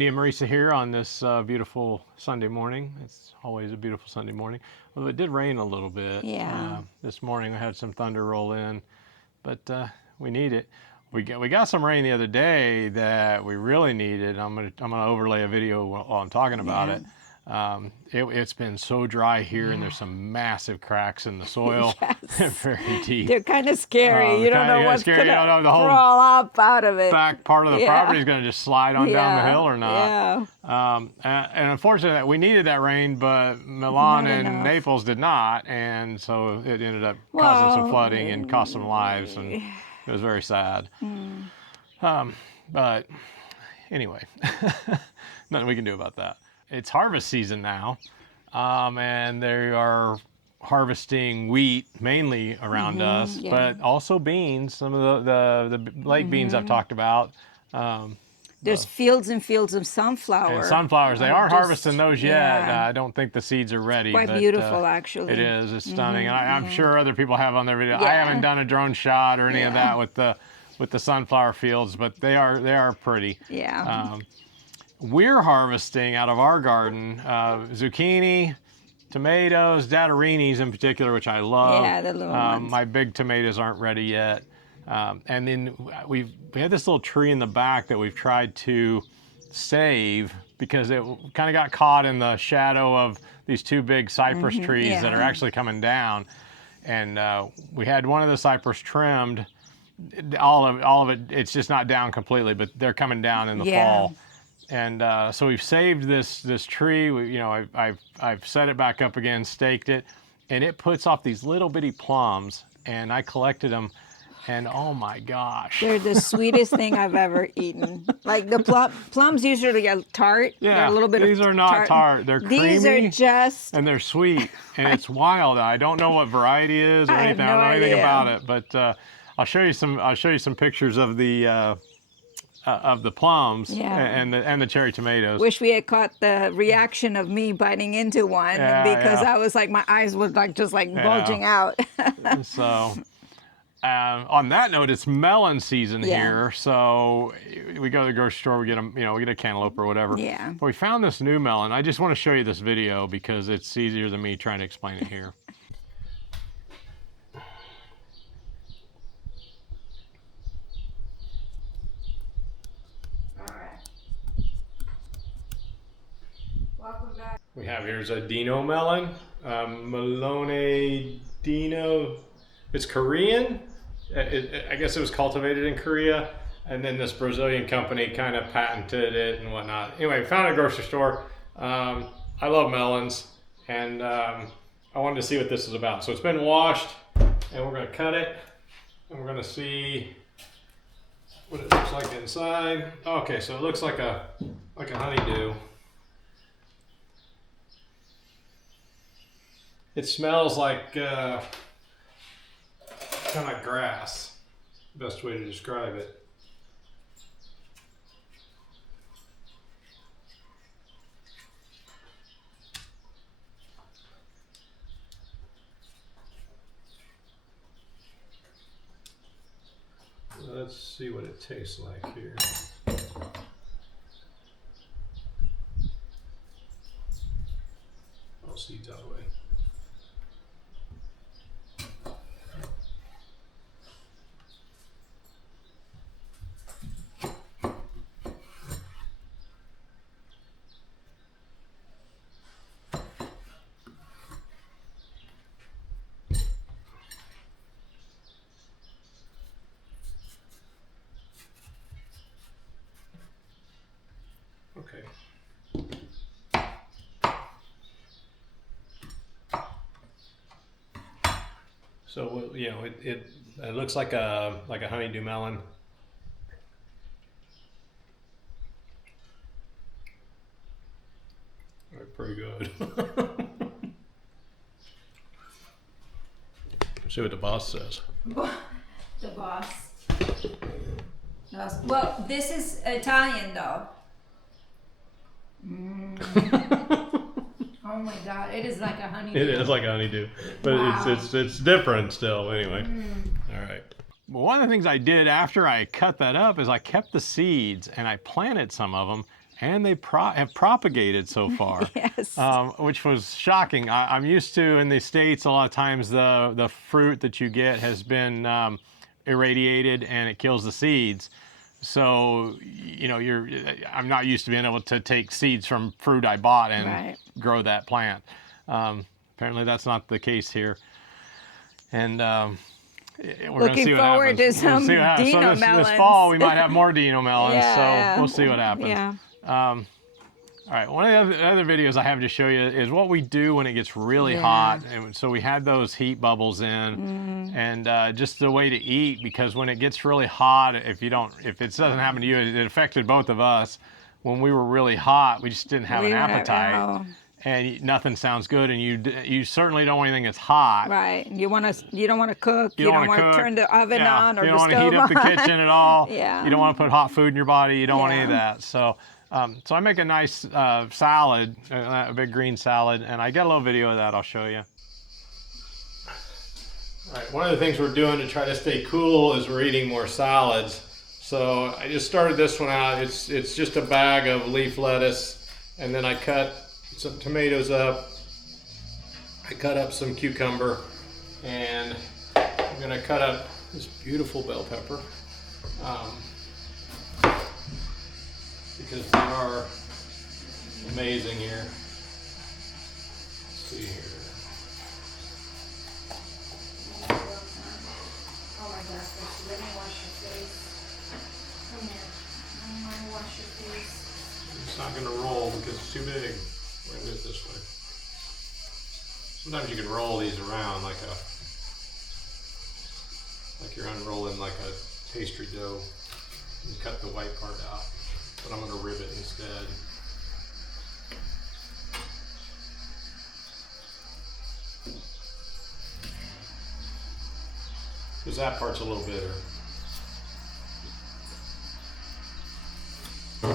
Randy and Marisa here on this beautiful Sunday morning. It's always a beautiful Sunday morning. Well, it did rain a little bit. Yeah. This morning we had some thunder roll in, but we need it. We got some rain the other day that we really needed. I'm gonna overlay a video while I'm talking about it. It's been so dry here, and there's some massive cracks in the soil. Yes. Very deep. They're kind of scary. You don't know what's scary. going to the whole crawl up out of it. back part of the property is going to just slide on down the hill or not. Yeah. And unfortunately, we needed that rain, but Milan Not and enough. Naples did not, and so it ended up causing some flooding and cost some lives, and it was very sad. But anyway, nothing we can do about that. It's harvest season now, and they are harvesting wheat mainly around us, but also beans. Some of the lake beans I've talked about. There's fields and fields of sunflower. And sunflowers, they aren't harvesting those yet. yeah. I don't think the seeds are ready. Quite but, beautiful, actually. It is. It's stunning, and I'm sure other people have on their video. I haven't done a drone shot or any of that with the sunflower fields, but they are pretty. Yeah. We're harvesting out of our garden zucchini, tomatoes, datarinis in particular, which I love. Yeah, the little ones. My big tomatoes aren't ready yet. And then we had this little tree in the back that we've tried to save because it kind of got caught in the shadow of these two big cypress trees that are actually coming down. And we had one of the cypress trimmed. All of it, it's just not down completely, but they're coming down in the fall. And so we've saved this tree. I've set it back up again, staked it, and it puts off these little bitty plums. And I collected them, and oh my gosh, They're the sweetest thing I've ever eaten. Like the plums usually are tart. Yeah, they're a little bit these are not tart. They're creamy. These are just. And they're sweet, and it's wild. I don't know what variety is or anything. I don't know anything about it, but I'll show you some pictures of the plums and the cherry tomatoes. Wish we had caught the reaction of me biting into one because I was like, my eyes were just bulging out. So, on that note, it's melon season here. So we go to the grocery store, we get a cantaloupe or whatever. Yeah. But we found this new melon. I just want to show you this video because it's easier than me trying to explain it here. We have here's a Dino melon, Melone Dino. It's Korean. I guess it was cultivated in Korea, and then this Brazilian company kind of patented it and whatnot. Anyway, found it at a grocery store. I love melons, and I wanted to see what this is about. So it's been washed, and we're going to cut it, and we're going to see what it looks like inside. Okay, so it looks like a honeydew. It smells like kind of grass. Best way to describe it. Let's see what it tastes like here. Oh, seeds out of the way. Okay. So it looks like a honeydew melon. Pretty good. See what the boss says. The boss. Well, this is Italian though. Oh my God! It is like a honeydew. It is like a honeydew, but it's different still. Anyway, all right. Well, one of the things I did after I cut that up is I kept the seeds and I planted some of them, and they have propagated so far. Yes. Which was shocking. I'm used to in the States, a lot of times the fruit that you get has been irradiated and it kills the seeds. So, you know, I'm not used to being able to take seeds from fruit I bought and Right. grow that plant. Apparently that's not the case here. And we're going to see what forward happens. to some Dino this melons. fall we might have more Dino melons, Yeah. so we'll see what happens. Yeah. All right, one of the other videos I have to show you is what we do when it gets really hot. And so we had those heat bubbles in, and just the way to eat, because when it gets really hot, if it doesn't happen to you, it affected both of us. When we were really hot, we just didn't have an appetite, and nothing sounds good. And you certainly don't want anything that's hot. Right. You don't want to cook. You don't want to turn the oven on or you the don't stove on. want to heat up the kitchen at all. Yeah. You don't want to put hot food in your body. You don't want any of that. So I make a nice salad, a big green salad, and I got a little video of that I'll show you. All right, one of the things we're doing to try to stay cool is we're eating more salads. So I just started this one out. It's just a bag of leaf lettuce, and then I cut some tomatoes up. I cut up some cucumber, and I'm gonna cut up this beautiful bell pepper. Because they are amazing here. Let's see here. Oh my gosh, let me wash your face. Come here. Let me wash your face. It's not going to roll because it's too big. We're going to do it this way. Sometimes you can roll these around like you're unrolling like a pastry dough. You cut the white part out. But I'm going to rib it instead. Because that part's a little bitter. And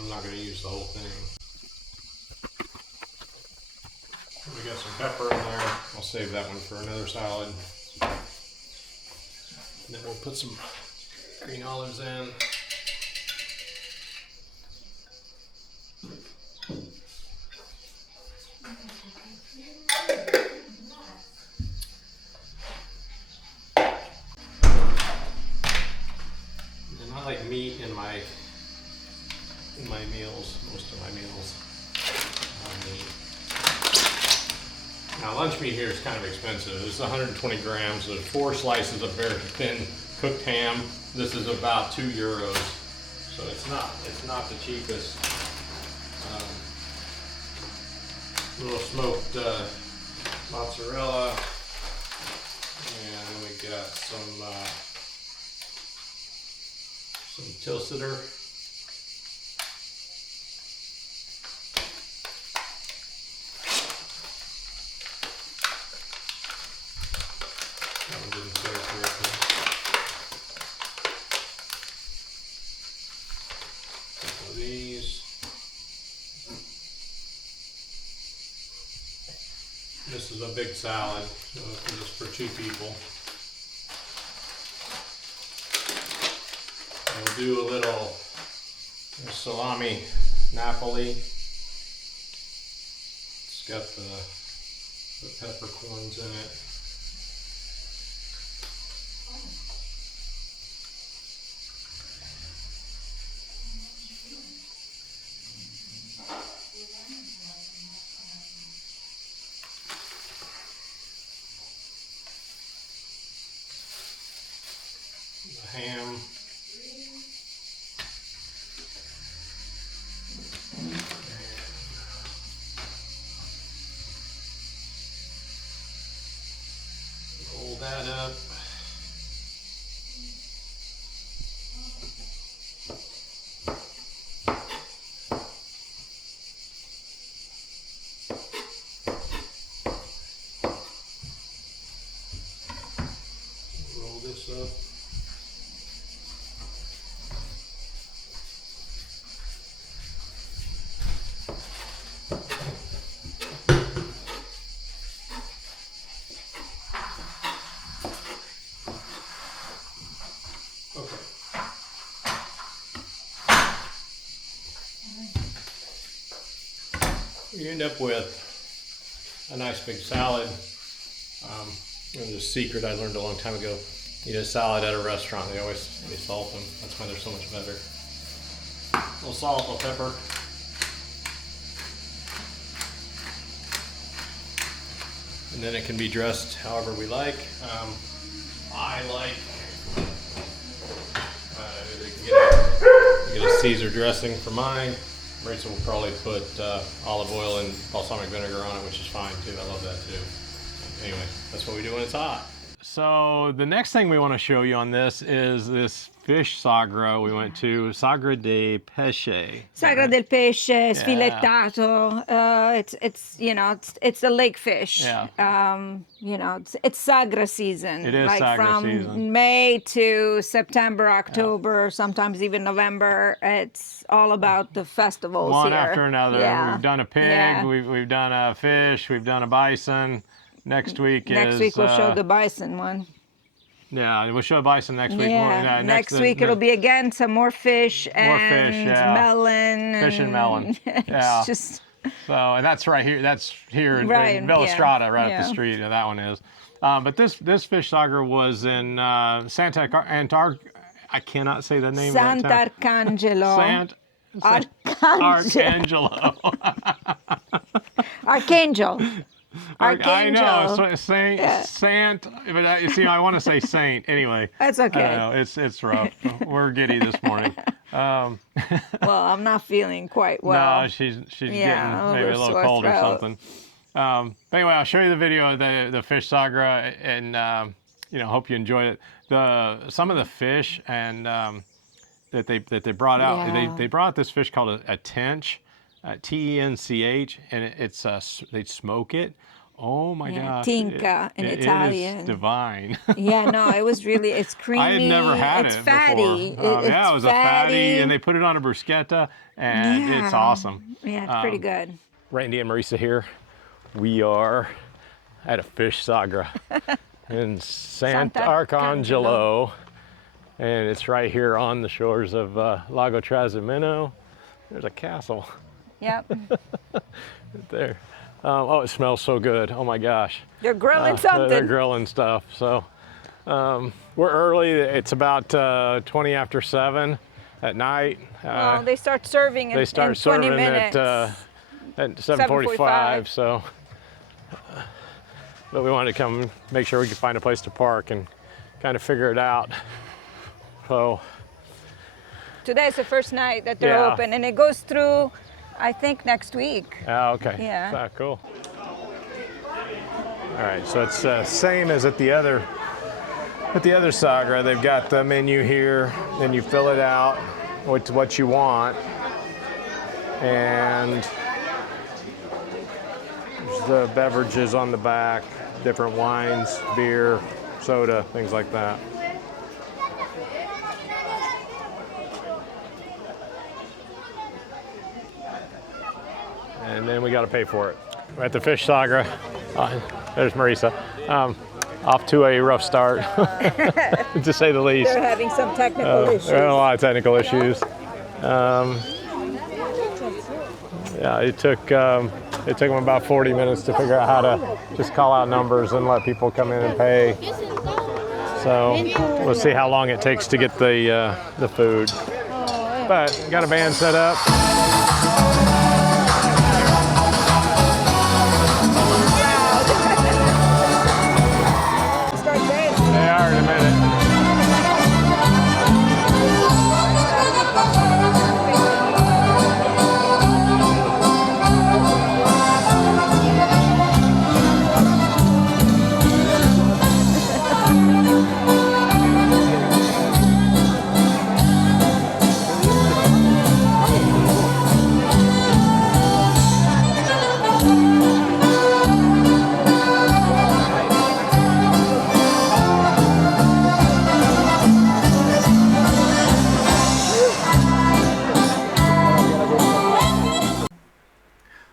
I'm not going to use the whole thing. We got some pepper in there. I'll save that one for another salad. And then we'll put some green olives in. And I like meat in my meals, most of my meals. Now lunch meat here is kind of expensive. It's 120 grams. There's 4 slices of very thin cooked ham. This is about €2, so it's not the cheapest. Little smoked mozzarella, and we got some tilsiter. That one didn't say correctly. A couple of these. This is a big salad, so this is for 2 people. And we'll do a little salami Napoli. It's got the peppercorns in it. The ham. Roll that up. Roll this up. you end up with a nice big salad. And the secret I learned a long time ago, eat a salad at a restaurant, they salt them. That's why they're so much better. A little salt, a little pepper. And then it can be dressed however we like. I like get a Caesar dressing for mine. Rachel will probably put olive oil and balsamic vinegar on it, which is fine too. I love that too. Anyway, that's what we do when it's hot. So the next thing we want to show you on this is this fish sagra we went to, Sagra del Pesce. Sagra del Pesce, sfilettato. It's a lake fish. Yeah. It's Sagra season. It is like Sagra from season. May to September, October, sometimes even November. It's all about the festivals One here. after another. Yeah. We've done a pig, Yeah. we've done a fish, we've done a bison. Next week we'll show the bison one. Yeah, we'll show bison next week. Yeah. Next week it'll be again some more fish and melon. Fish and melon. Yeah. It's just... So, and that's right here. That's here in Velostrada, right up the street. That one is. But this fish saga was in Santa I cannot say the name of that town. Sant'Arcangelo. Archangel. Archangel. I know, Saint, but I want to say Saint anyway. That's okay. I know, it's rough. We're giddy this morning. Well, I'm not feeling quite well. No, she's getting maybe a little cold or something. But anyway, I'll show you the video of the fish sagra, and hope you enjoy it. Some of the fish and that they brought out, they brought this fish called a tench. Tench, and they smoke it. Oh my gosh. Tinca in Italian. It is divine. Yeah, no, it's creamy. I had never had it fatty. before. It's it was a fatty, and they put it on a bruschetta, and it's awesome. Yeah, it's pretty good. Randy and Marisa here. We are at a fish sagra in Sant'Arcangelo, and it's right here on the shores of Lago Trasimeno. There's a castle. Yep. Right there. Oh, it smells so good. Oh my gosh. They're grilling something. They're grilling stuff. So we're early. It's about 20 after 7 at night. Well, they start serving in 20 minutes. at 7:45. So, but we wanted to come make sure we could find a place to park and kind of figure it out. So today's the first night that they're open, and it goes through, I think, next week. Oh, okay. Yeah. Cool. All right, so it's same as at the other sagra. They've got the menu here, and you fill it out with what you want, and there's the beverages on the back, different wines, beer, soda, things like that. And then we got to pay for it. We're at the fish sagra. There's Marisa. Off to a rough start, to say the least. They're having some technical issues. There are a lot of technical issues. It took them about 40 minutes to figure out how to just call out numbers and let people come in and pay. So we'll see how long it takes to get the food. But got a band set up. They are in a minute.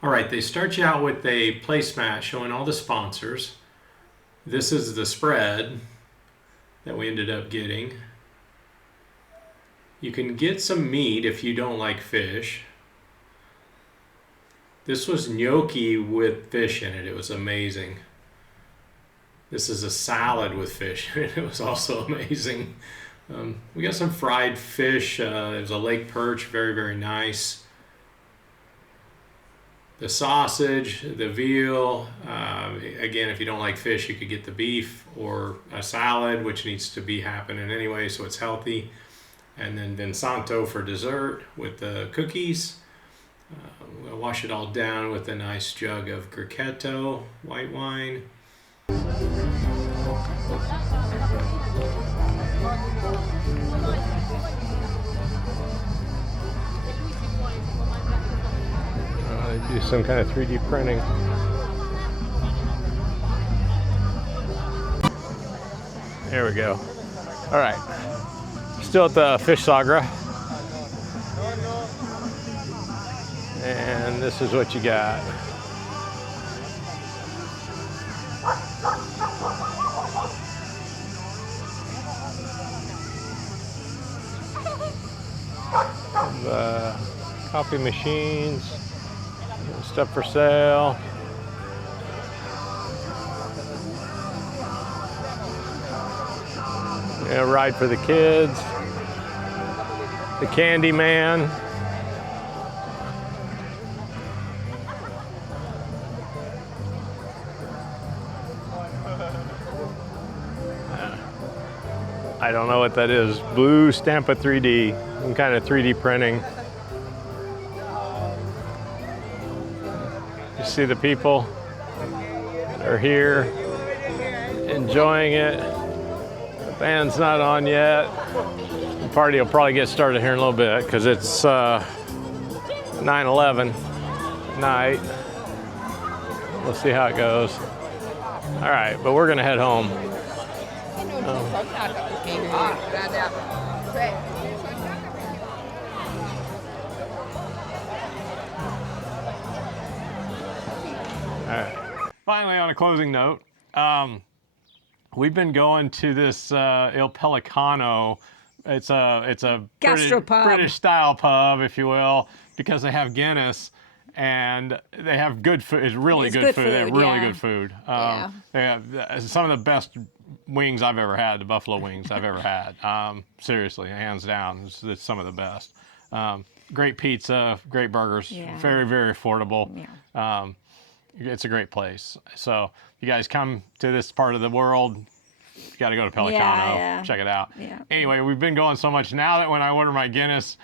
All right, they start you out with a placemat showing all the sponsors. This is the spread that we ended up getting. You can get some meat if you don't like fish. This was gnocchi with fish in it. It was amazing. This is a salad with fish in it. It was also amazing. We got some fried fish. It was a lake perch, very, very nice. The sausage, the veal. Again, if you don't like fish, you could get the beef or a salad, which needs to be happening anyway, so it's healthy. And then Vinsanto for dessert with the cookies. We'll wash it all down with a nice jug of Grichetto white wine. Do some kind of 3D printing. There we go. All right. Still at the fish Sagra. And this is what you got. The coffee machines, stuff for sale. A ride for the kids. The Candy Man. I don't know what that is. Blue Stampa 3D. Some kind of 3D printing. You see the people that are here enjoying it. The band's not on yet. The party will probably get started here in a little bit because it's 9/11 night. We'll see how it goes. All right, but we're gonna head home. All right. Finally, on a closing note, we've been going to this Il Pelicano. It's a British style pub, if you will, because they have Guinness and they have good food. It's really good food. They have really good food. They have some of the best wings I've ever had, the buffalo wings I've ever had. Seriously, hands down, it's some of the best. Great pizza, great burgers, very, very affordable. It's a great place. So you guys come to this part of the world, you got to go to Pelicano, check it out. Anyway, we've been going so much now that when I order my Guinness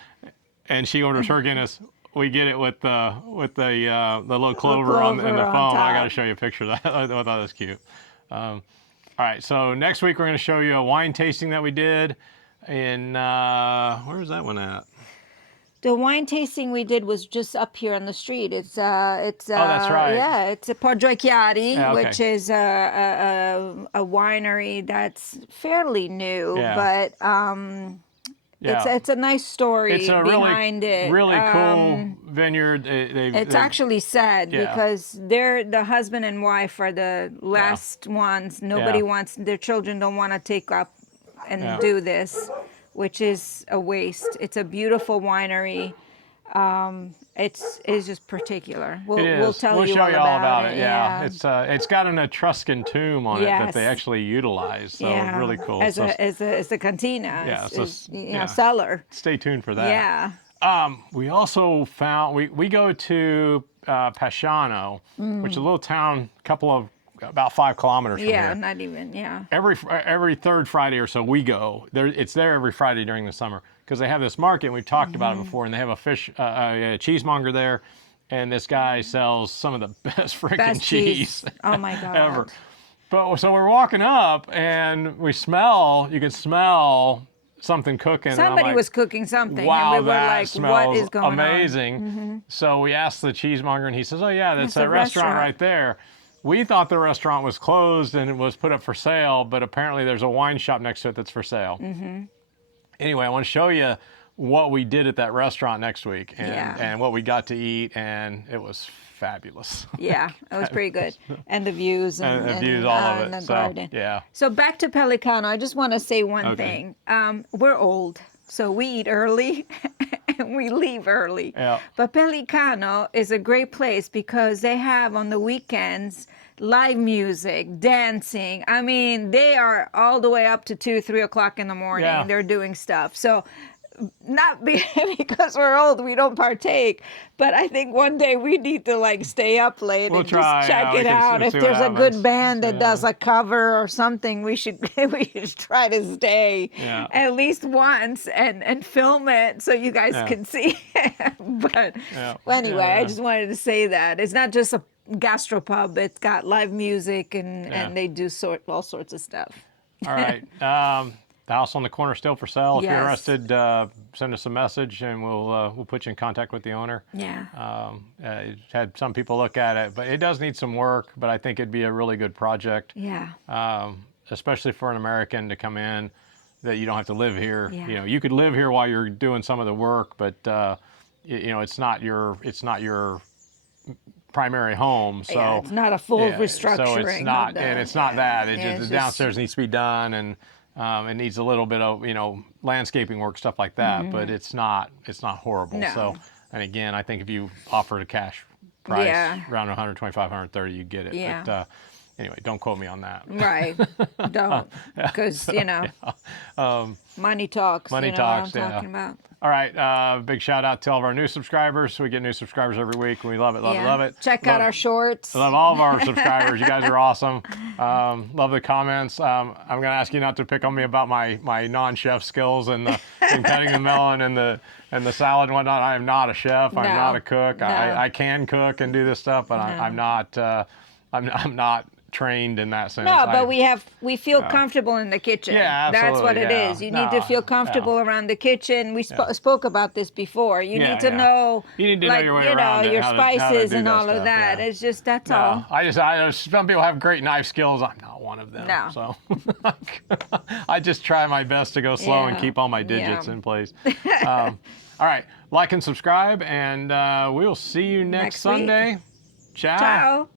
and she orders her Guinness, we get it with the little clover in the foam. I got to show you a picture of that. I thought that was cute. All right, so next week we're going to show you a wine tasting that we did in, where is that one at? The wine tasting we did was just up here on the street. It's oh, that's right. Yeah, it's a Poggio Chiari, which is a winery that's fairly new, but it's a nice story behind it. Really cool vineyard. It's actually sad because the husband and wife are the last ones. Nobody wants, their children don't want to take up and do this, which is a waste. It's a beautiful winery. It's just particular. We'll tell you all about it. Yeah. It's got an Etruscan tomb on it that they actually utilize. So really cool. As a cantina. Cellar. Stay tuned for that. Yeah. We also found we go to Pasciano, which is a little town, about 5 kilometers from here. Not even. Every third Friday or so we go. It's there every Friday during the summer because they have this market. We've talked about it before, and they have a cheesemonger there, and this guy sells some of the best freaking cheese. Oh my god! ever. But so we're walking up, and you can smell something cooking. Somebody was cooking something, wow, and we were like, "What is going amazing. on?" So we asked the cheesemonger, and he says, "Oh yeah, that's that restaurant right there." We thought the restaurant was closed and it was put up for sale, but apparently there's a wine shop next to it that's for sale. Anyway, I want to show you what we did at that restaurant next week and what we got to eat, and it was fabulous. Yeah, it was pretty good. And the views. And the views, all of it. The garden. Yeah. So back to Pelicano, I just want to say one thing. We're old. So we eat early and we leave early. Yeah. But Pelicano is a great place because they have on the weekends live music, dancing. I mean, they are all the way up to 2, 3 o'clock in the morning. Yeah. They're doing stuff. So not because we're old, we don't partake. But I think one day we need to like stay up late We'll and try, just check we it can out. see If what there's a good happens. band that does a cover or something, we should try to stay at least once and film it so you guys can see. But anyway, I just wanted to say that it's not just a gastropub. It's got live music and they do all sorts of stuff. All right. The house on the corner is still for sale. If you're Yes. interested, send us a message and we'll put you in contact with the owner. Yeah. Had some people look at it, but it does need some work. But I think it'd be a really good project. Yeah. Especially for an American to come in, that you don't have to live here. Yeah. You know, you could live here while you're doing some of the work, but you know, it's not your primary home. So Yeah, it's not a full restructuring. So it's not, of the- and it's not that. It Yeah, just it's the downstairs needs to be done, and it needs a little bit of landscaping work, stuff like that. But it's not horrible. No. So, and again, I think if you offered a cash price around 125, 130, you get it. Yeah. But, anyway, don't quote me on that. Right. Don't. Because, money talks. Money you know talks, what I'm talking about. All right, big shout out to all of our new subscribers. We get new subscribers every week, and we love it, love it. Check out our shorts. I love all of our subscribers. You guys are awesome. Love the comments. I'm going to ask you not to pick on me about my non-chef skills and cutting the melon and the salad and whatnot. I am not a chef. I'm not a cook. No. I can cook and do this stuff, but I'm not. I'm not trained in that sense. No, but we feel comfortable in the kitchen. Yeah, That's what it is. You need to feel comfortable around the kittion. We spoke about about this before. You need to know, you need to know your way around it, your how to spices do and that all of stuff, that. yeah. It's just that's all. I know some people have great knife skills. I'm not one of them. No. So I just try my best to go slow and keep all my digits in place. All right, like and subscribe, and we will see you next week. Sunday. Ciao. Ciao.